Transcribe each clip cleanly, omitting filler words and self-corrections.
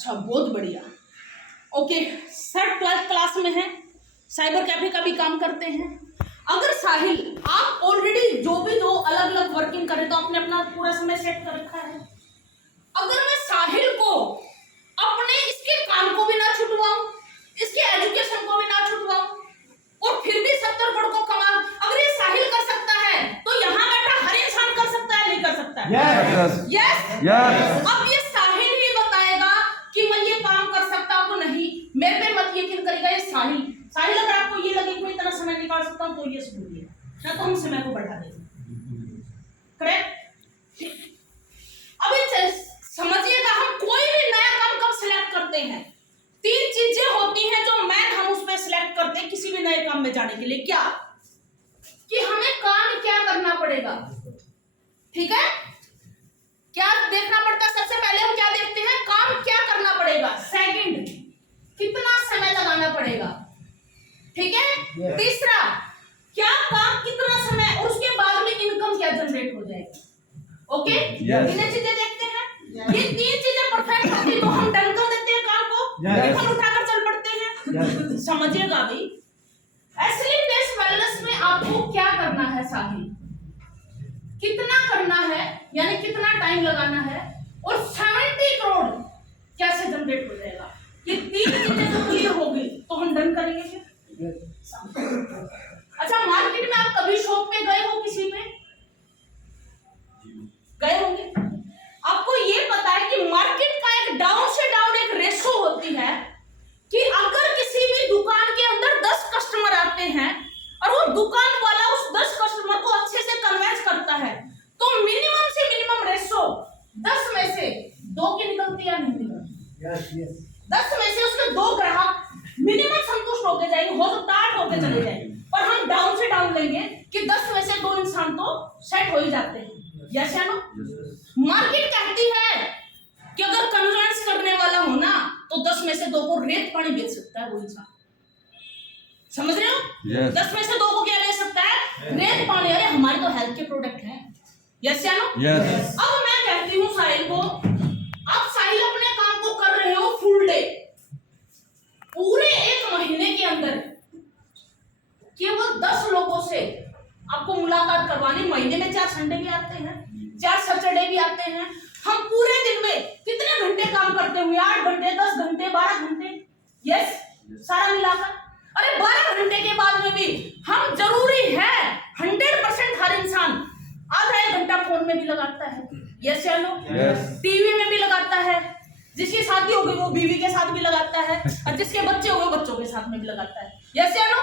अच्छा, बहुत बढ़िया। ओके सर, 12th क्लास में है, साइबर कैफे का भी काम करते हैं। अगर साहिल आप ऑलरेडी जो अलग अलग वर्किंग करे तो आपने अपना पूरा समय सेट कर रखा है। अगर मैं साहिल को अपने इसके काम को भी ना छुटवाऊं, इसके एजुकेशन को भी ना छुटवाऊं और फिर भी 70 करोड़ को कमा, अगर ये साहिल कर सकता है तो यहाँ बैठा हर इंसान कर सकता है, नहीं कर सकता है? यस। अब ये साहिल ही बताएगा कि मैं ये काम कर सकता हूं तो नहीं, मेरे पे मत यकीन करेगा ये साहिल। साहिल अगर आपको ये लगे कि मैं इतना समय निकाल सकता हूं तो ये सुनिए, ना तो हम समय को बढ़ा देंगे। करेक्ट? अभी समझिएगा, हम कोई भी नया काम कब सिलेक्ट करते हैं, 3 चीजें होती हैं जो मैन हम उस पे सिलेक्ट करते हैं किसी भी नए काम में जाने के लिए। क्या? कि हमें काम क्या करना पड़ेगा, ठीक है? क्या देखना पड़ता है? सबसे पहले हम क्या देखते हैं, काम क्या करना पड़ेगा। सेकंड, कितना समय लगाना पड़ेगा, ठीक है? तीसरा, क्या काम कितना समय, और उसके बाद में इनकम क्या जनरेट हो जाएगी। ओके, तीन चीजें देखते हैं। ये 3 चीजें परफेक्ट होती तो हम डन कर देते हैं काम को, टिफिन उठाकर चल पड़ते हैं। समझिएगा भाई, एस्लीप बेस्ड वेलनेस में आपको क्या करना है साहिल, कितना करना है, यानी कितना टाइम लगाना है, और 70 करोड़ कैसे जनरेट हो जाएगा। ये 3 चीजें जो क्लियर होगी तो हम डन करेंगे फिर। अच्छा, मार्केट में आप कभी शॉप पे गए हो, किसी पे गए होंगे, आपको ये पता है कि मार्केट का एक डाउन से डाउन एक रेशो होती है कि अगर किसी भी दुकान के अंदर 10 कस्टमर आते हैं और वो दुकान वाला उस 10 कस्टमर को अच्छे से कन्विंस करता है तो मिनिमम से मिनिमम रेशो 10 में से 2 की निकलती है, नहीं निकलती? 10 में से उसके 2 ग्राहक मिनिमम संतुष्ट होते जाएंगे, हो तो 8 होते चले जाएंगे, पर हम डाउन से डाउन लेंगे कि 10 में से 2 इंसान तो सेट हो ही जाते हैं। यस या नो? मार्केट कहती है कि अगर कन्विंस करने वाला हो ना तो 10 में से 2 को रेत पानी बेच सकता है वो इंसान। समझ रहे हो? 10 में से 2 को क्या बेच सकता है? रेत पानी। अरे हमारे तो हेल्थ के प्रोडक्ट हैं। यस या नो? अब मैं कहती हूँ साहिल को, अब साहिल अपने काम को कर रहे हो फुल डे, पूरे 1 महीने के अंदर केवल 10 लोगों से आपको मुलाकात करवानी। महीने में 4 संडे भी आते हैं, 4 सैटरडे भी आते हैं। हम पूरे दिन में कितने घंटे काम करते हुए, 8 घंटे, 10 घंटे, 12 घंटे, यस, सारा मिलाकर। अरे 12 घंटे के बाद में भी हम, जरूरी है 100% हर इंसान आधा 1 घंटा फोन में भी लगाता है। यस या नो? टीवी में भी लगाता है, जिसकी शादी हो गई वो बीवी के साथ भी लगाता है, और जिसके बच्चे हो गए बच्चों के साथ में भी लगाता है। यस या नो?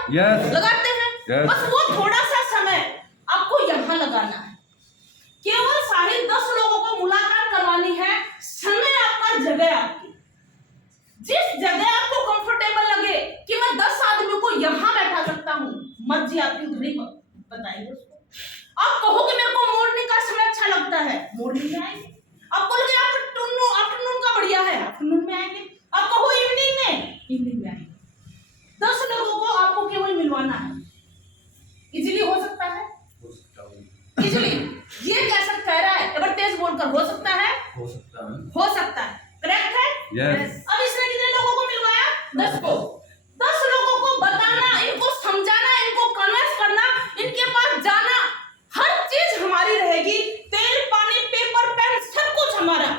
लगाते हैं। बस वो थोड़ा सा समय आपको यहाँ लगाना है। केवल साहिल 10 लोगों को मुलाकात करवानी है। समय आपका, जगह आपकी, जिस जगह आपको कंफर्टेबल लगे कि मैं 10 आदमियों को यहाँ बैठा सकता हूँ, मर्जी आपकी उतनी बताइए उसको। आप कहो कि मेरे को मॉर्निंग का समय अच्छा लगता है, मॉर्निंग में आएंगे। आपको लगे आफ्टरनून का बढ़िया है, आफ्टरनून में आएंगे। आप कहो इवनिंग में आएंगे। 10 लोगों को आपको केवल मिलवाना है। इजीली हो सकता है? इजीली ये कैसे कह रहा है, अगर तेज बोलकर हो सकता है? हो सकता है। करेक्ट है? अब इसने कितने लोगों को मिलवाया? 10 को। 10 लोगों को बताना, इनको समझाना, इनको कन्विंस करना, इनके पास जाना, हर चीज हमारी रहेगी। तेल, पानी, पेपर, पेन, सब कुछ हमारा।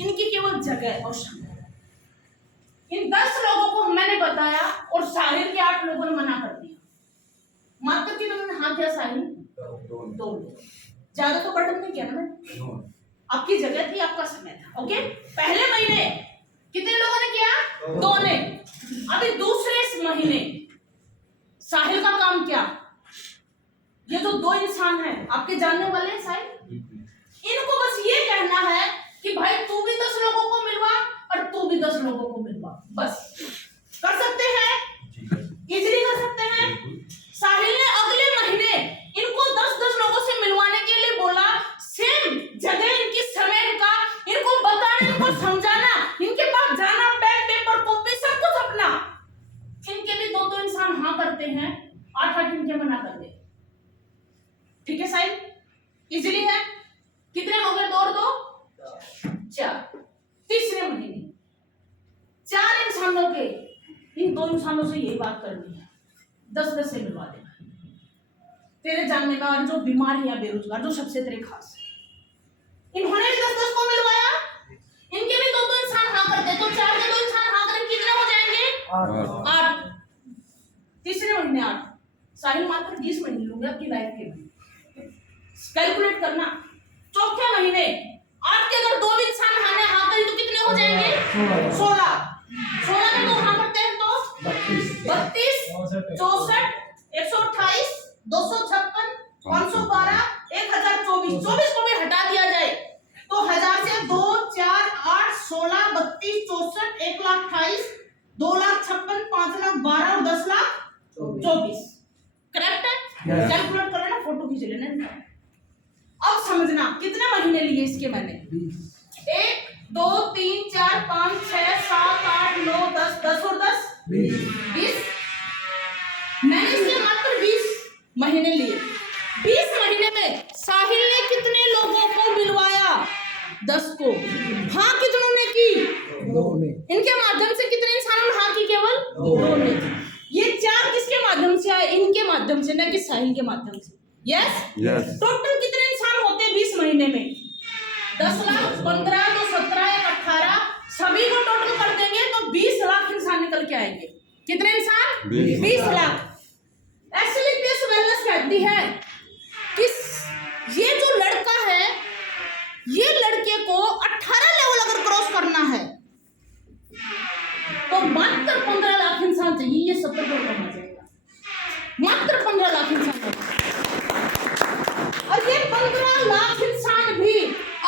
इनकी केवल जगह और समय। इन 10 लोगों को मैंने बताया और साहिल के 8 लोगों ने मना कर दिया। मात्र की तुमने हाँ किया साहिल? 2। ज्यादा तो बर्डन नहीं किया ना मैं। आपकी जगह थी, आपका समय था। ओके, पहले महीने कितने लोगों ने किया? 2 ने। अभी दूसरे महीने साहिल का काम क्या? ये तो 2 इंसान हैं आपके जानने वाले साहिल, इनको बस ये कहना है कि भाई तू भी 10 लोगों को मिलवा और तू भी 10 लोगों को मिलवा। बस कर सकते हैं, इजीली कर सकते हैं। साहिल ने अगले महीने इनको 10-10 लोगों से मिलवाने के लिए बोला। सेम जगह, इनकी समय का, इनको बताना, इनको समझाना, इनके पास जाना, पेन, पेपर, कॉपी, सब कुछ अपना। इनके भी 2-2 इंसान हाँ करते हैं, 8-8 इनके मना कर दे। ठीक है साहिल? इजीली है। कितने हो गए? 2 और 2 4। तीसरे महीने दो इंसानों से यही बात करनी है, 10-10 से मिलवा देना। तेरे जानने का जो बीमार है या बेरोजगार, जो सबसे तेरे खास है, इन्होंने 10-10 को मिलवाया, इनके भी 2-2 इंसान हाँ करते, तो 4 के 2 इंसान हाँ करें, कितने हो जाएंगे? 8। तीसरे महीने 8, साहिल मात्र 20 महीने लूंगे आपकी लाइफ के लिए, कैलकुलेट करना। चौथे महीने आपके अगर 2 इंसान हाँ करें तो कितने हो जाएंगे? 16। 16 में 2 हाँ करते हैं तो 32, 64, 128, 256, 512, 1024। 24 को भी हटा दिया जाए तो 1000 से 2, 4, 8, 16, 32, 64, 1,28,, 2,56,, 5,12 और 10,24। करेक्ट है? कैलकुलेट कर लेना, फोटो खींच लेना। अब समझना कितने महीने लिए इसके मैंने? 1, 2, 3, 4, 5, 6, 7, 8, 9, 10, 10 और 10 20। मैंने इसके मात्र 20 महीने लिए। 20 महीने में साहिल ने कितने लोगों को मिलवाया? 10 को। हाँ कितनों ने की? 2 ने। इनके माध्यम से कितने इंसानों ने हाँ की? केवल 2 ने। ये 4 किसके माध्यम से आए? इनके माध्यम से, न कि साहिल के माध्यम से। यस। टोटल कितने इंसान होते हैं 20 महीने में? 10 लाख, 15, तो 17, 1, 18, सभी को टोटल कर देंगे तो 20 लाख इंसान निकल के आएंगे। कितने इंसान? 20 लाख। एसिलिटियस वेलनेस कहती है कि ये जो लड़का है, ये लड़के को 18 लेवल अगर क्रॉस करना है तो मात्र 15 लाख इंसान चाहिए, ये 70 करोड़ कमा जाएगा। मात्र 15 लाख इंसान। और ये 15 लाख इंसान भी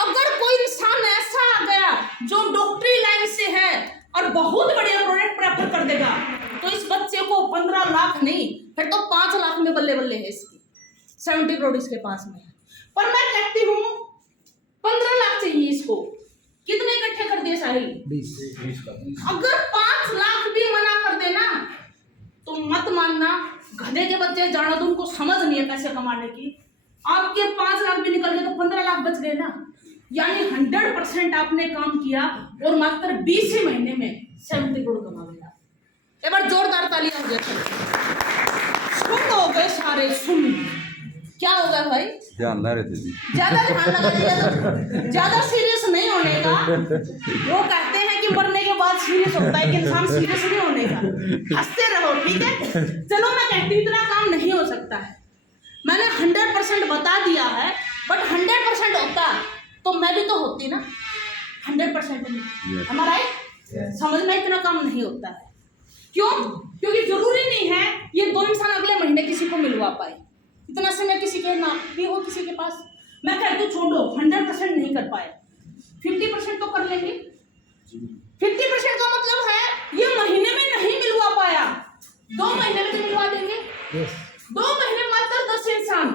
अगर कोई इंसान ऐसा आ गया जो डॉक्टरी लाइन से है और बहुत बढ़िया प्रोडक्ट प्राप्त कर देगा, तो इस बच्चे को 15 लाख नहीं, फिर तो 5 लाख में बल्ले बल्ले है इसकी। 70 करोड़ इसके पास में है। पर मैं कहती हूँ 15 लाख चाहिए इसको। कितने इकट्ठे कर दिए साहिल? 20। अगर 5 लाख भी मना कर देना तो मत मानना, गधे के बच्चे जाना, तो उनको समझ नहीं है पैसे कमाने की। आपके 5 लाख भी निकल गए तो 15 लाख बच गए ना। यानी 100% आपने काम किया और मात्र 20 ही महीने में 70 करोड़ कमा गया। एक बार जोरदार तालियां हो जाए। सुन हो गए सारे, सुन। क्या होगा भाई? ध्यान ला रहे थे जी। ज्यादा ध्यान लगाइएगा, ज्यादा सीरियस नहीं होने का। वो कहते हैं कि मरने के बाद सीरियस होता है, कि इंसान सीरियस नहीं होने का। हंसते रहो, ठीक है? चलो मैं कहती हूँ इतना काम नहीं हो सकता है। मैंने 100% बता दिया है, बट 100% होता तो मैं भी तो होती ना। 100% नहीं, हमारा समझ में इतना काम नहीं होता है। क्यों? क्योंकि जरूरी नहीं है ये 2 इंसान अगले महीने किसी को मिलवा पाए। इतना समय किसी के ना भी हो किसी के पास। मैं कहती हूँ छोड़ो, 100% नहीं कर पाए, 50% तो कर लेंगे। 50% का मतलब है ये महीने में नहीं मिलवा पाया, 2 महीने में तो मिलवा देंगे। 2 महीने मात्र 10 इंसान,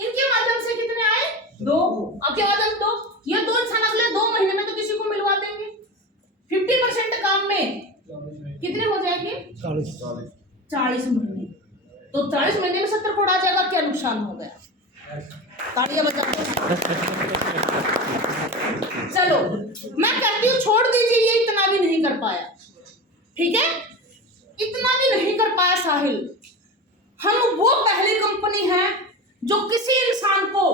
इनके माध्यम से कितने आए? 2। आपके माध्यम 2, ये 2 इंसान अगले 2 महीने में तो किसी को मिलवा देंगे। 50% काम में कितने हो जाएंगे? 40 महीने। तो 40 महीने में 70 करोड़ आ जाएगा। क्या नुकसान हो गया? तालियां बजा दो। चलो मैं कहती हूँ छोड़ दीजिए, ये इतना भी नहीं कर पाया, ठीक है? इतना भी नहीं कर पाया साहिल। हम वो पहली कंपनी है जो किसी इंसान को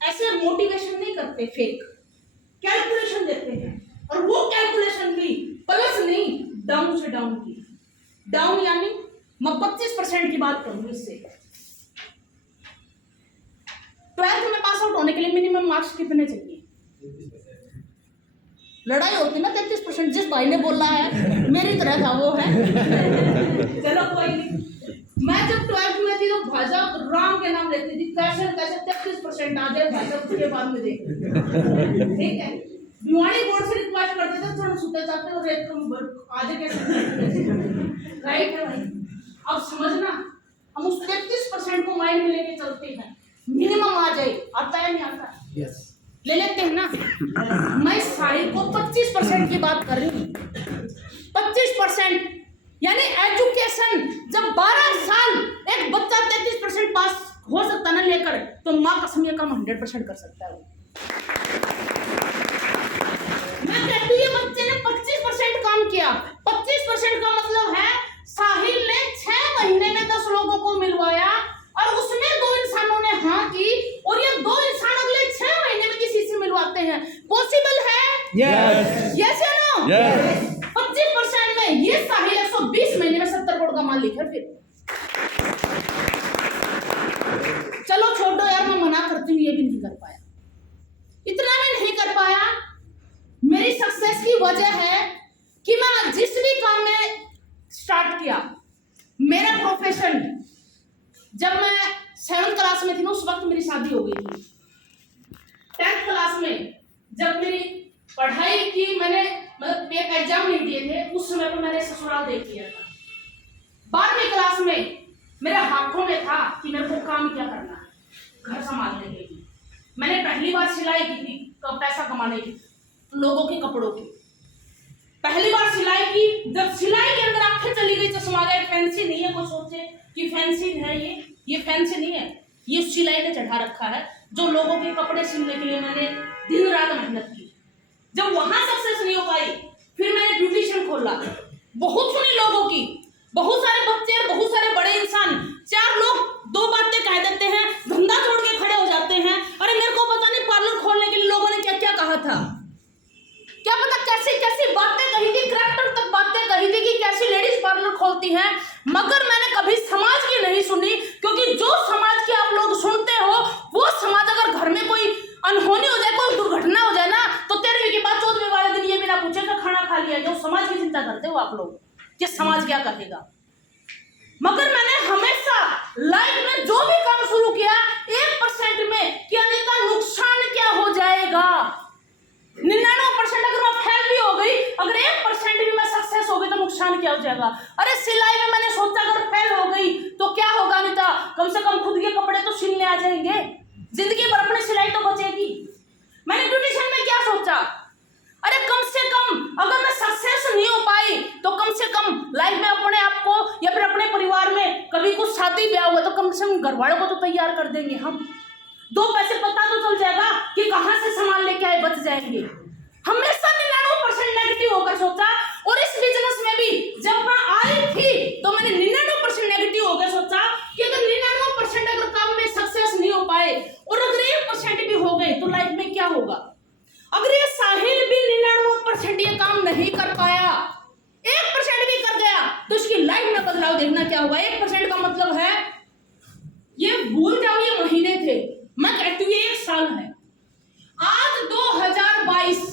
ऐसे मोटिवेशन नहीं करते, फेक कैलकुलेशन देते हैं। और वो कैलकुलेशन भी प्लस नहीं, डाउन से डाउन की। डाउन यानी मैं 25% की बात करूंगी इससे। 12th में पास आउट होने के लिए मिनिमम मार्क्स कितने चाहिए? लड़ाई होती ना 33%। जिस भाई ने बोला है मेरी तरह था वो है। चलो कोई नहीं। मैं जब 12th में थी तो भाजा राम के नाम लेती थी, कैसे 33% आ जाए भाई, उसके बाद में देख। ठीक है, भिवानी बोर्ड से रिक्वेस्ट करते थे थोड़ा सुते जाते और एक आज कैसे राइट है भाई। अब समझना, हम उस 33% को माइंड में लेके चलते हैं, मिनिमम आ जाए। आता है नहीं आता? यस। ले लेते हैं ना। मैं साहिल को 25% की बात कर रही हूँ। 25% यानी एजुकेशन, जब 12 साल एक बच्चा 33% पास हो सकता ना लेकर, तो माँ कसम ये काम 100% कर सकता है। मैं कहती हूँ ये बच्चे ने 25% काम किया, 25 पॉसिबल है? यस यस या नो? यस 25% में ये साहिल 120 महीने में 70 करोड़ का मालिक है। फिर चलो छोड़ो यार, मैं मना करती हूँ, ये भी नहीं कर पाया, इतना भी नहीं कर पाया। मेरी सक्सेस की वजह है कि मैं जिस भी काम में स्टार्ट किया, मेरा प्रोफेशन, जब मैं 7th क्लास में थी ना, उस वक्त मेरी शादी हो गई थी। 10th क्लास में जब मेरी पढ़ाई की, मैंने मतलब एक एग्जाम नहीं दिए थे, उस समय पर मैंने ससुराल देख लिया था। 12वीं क्लास में मेरे हाथों में था कि मेरे को काम क्या करना है, घर संभालने के लिए। मैंने पहली बार सिलाई की थी, पैसा कमाने की, लोगों के कपड़ों की पहली बार सिलाई की। जब सिलाई के अंदर आंखें चली गई, चश्मा गया, फैंसी नहीं है, कोई सोचे कि फैंसी है, ये फैंसी नहीं है, ये सिलाई पे चढ़ा रखा है, जो लोगों के कपड़े सिलने के लिए मैंने दिन रात मेहनत की। जब वहां सक्सेस नहीं हो पाई, फिर मैंने ब्यूटिशियन खोला, बहुत सुनी लोगों की, बहुत सारे बच्चे और बहुत सारे बड़े इंसान, 4 लोग 2 बातें कह देते हैं, धंधा छोड़ के खड़े हो जाते हैं। अरे मेरे को पता नहीं पार्लर खोलने के लिए लोगों ने क्या क्या कहा था, क्या पता कैसी कैसी बातें कही थी, करैक्टर तक बातें कही थी कि कैसी लेडीज पार्लर खोलती हैं, मगर मैंने कभी समाज की नहीं सुनी। क्योंकि जो समाज की आप लोग सुनते हो, वो समाज अगर घर में कोई अनहोनी हो जाए, कोई दुर्घटना हो जाए ना, तो 13वीं के बाद 14वीं वाले दिन ये बिना पूछे का खाना खा लिया, जो समाज की चिंता करते हो आप लोग कि समाज क्या कहेगा। मगर मैंने हमेशा लाइफ में जो भी काम शुरू किया, 1% में कि अनिता नुकसान क्या हो जाएगा, 99% अगर मैं फेल भी हो गई, अगर 1% भी मैं सक्सेस हो गई तो नुकसान क्या हो जाएगा। अरे सिलाई में मैंने सोचा अगर फेल हो गई तो क्या होगा अनिता, कम से कम खुद के कपड़े तो सिलने आ जाएंगे, जिंदगी भर अपनी सिलाई तो बचेगी। मैंने ब्यूटिशियन में क्या सोचा, अरे कम से कम अगर मैं सक्सेस नहीं हो पाई तो कम से कम लाइफ में अपने आप को या फिर अपने परिवार में कभी कुछ शादी ब्याह हुआ तो कम से कम घर वालों को तो तैयार कर देंगे हम, 2 पैसे पता तो चल जाएगा कि कहां से सामान लेके आए, बच जाएंगे। हमेशा 99% नेगेटिव होकर सोचा। और इस बिजनेस में भी जब मैं आई थी तो मैंने 99% नेगेटिव होकर सोचा कि अगर 99% अगर काम में सक्सेस नहीं हो पाए और अगर 1% भी हो गए तो लाइफ में क्या होगा। अगर ये साहिल भी 99% ये काम नहीं कर पाया, 1% भी कर गया, तो उसकी लाइफ में बदलाव देखना क्या होगा। 1% का मतलब है, ये भूल जाओ ये महीने थे, मैं कहती हूँ 1 साल है। आज 2022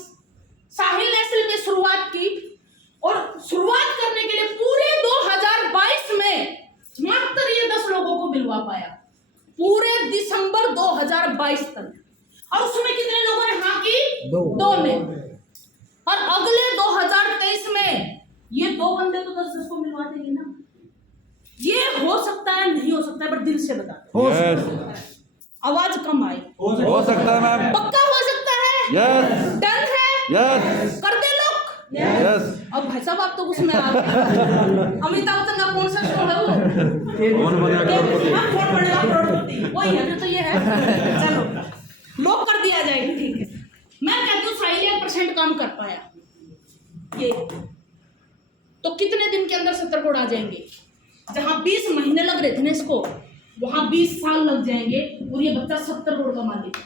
साहिल ने सिर्फ शुरुआत की, और शुरुआत करने के लिए पूरे 2022 में मात्र ये 10 लोगों को मिलवा पाया, पूरे दिसंबर 2022 तक। और उसमें कितने लोगों ने हाँ की? 2 ने। और अगले 2023 में ये 2 बंदे तो 10 को मिलवा देंगे ना। ये हो सकता है, नहीं हो सकता है, बट दिल से बता दो। आवाज कम आई, हो सकता है मैम, पक्का हो सकता है, यस डन है, यस कर दे लोग, यस। अब भाई साहब आप तो उसमें आ गए। अमिताभ बच्चन का कौन सा शो है वो? कौन बनेगा करोड़पति? हाँ, कौन बनेगा करोड़पति, वही है, तो ये है। चलो लोग कर दिया जाएगा, ठीक है। मैं कहती हूँ साहिल 1% काम कर पाया, ये तो कितने दिन के अंदर 70 करोड़ आ जाएंगे। जहां 20 महीने लग रहे थे ना इसको, वहां 20 साल लग जाएंगे और ये बच्चा 70 करोड़ का मालिक।